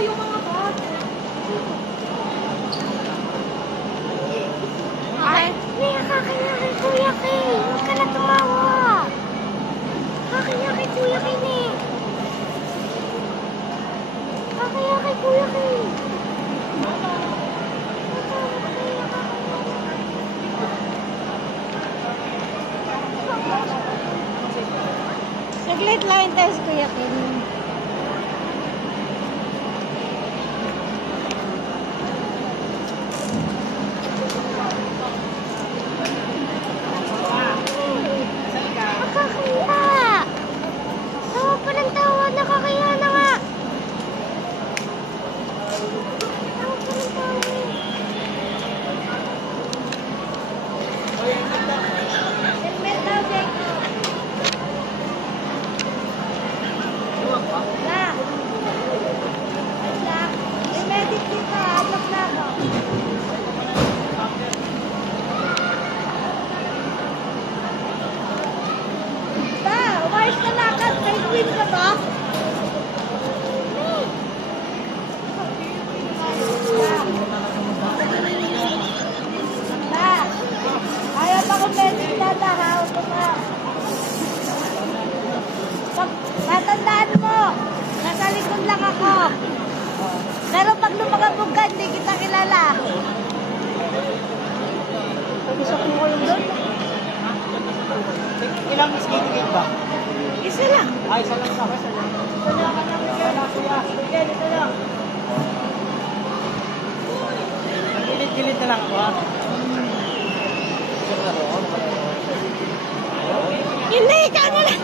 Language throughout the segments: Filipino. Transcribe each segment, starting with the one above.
yung mga bag. Ay, nakakaya kay Kuya Kay. Huwag ka na tumawa. Nakakaya kay Kuya Kay ni. Nakakaya kay Kuya Kay. Saglit lang tayo sa Kuya Kay. Nakakaya! Tawa pa ng tawa, nakakaya na nga! Tawa pa ng tawa. Helmet daw, Jake. La! La! May medic dito, ablak na ako. Umayos na lakad. May queen ka ba? Ayaw pa kung medyo natahaw ko pa. Pag natandaan mo, nasa likod lang ako. Pero pag lumagabog ka, hindi kita kilala. Pag-isok mo yung doon. Ilang skating game ba? Isa lang. Ay, isa lang. Isa lang ka namin kaya kuya. Sige, isa lang. Gilid-gilid na lang ako ha. Hindi, ikaw na lang.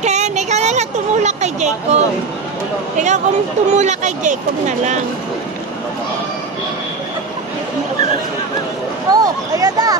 Ken, ikaw na lang tumulak kay Jacob. Ikaw kung tumulak kay Jacob na lang. Oh, ayan na.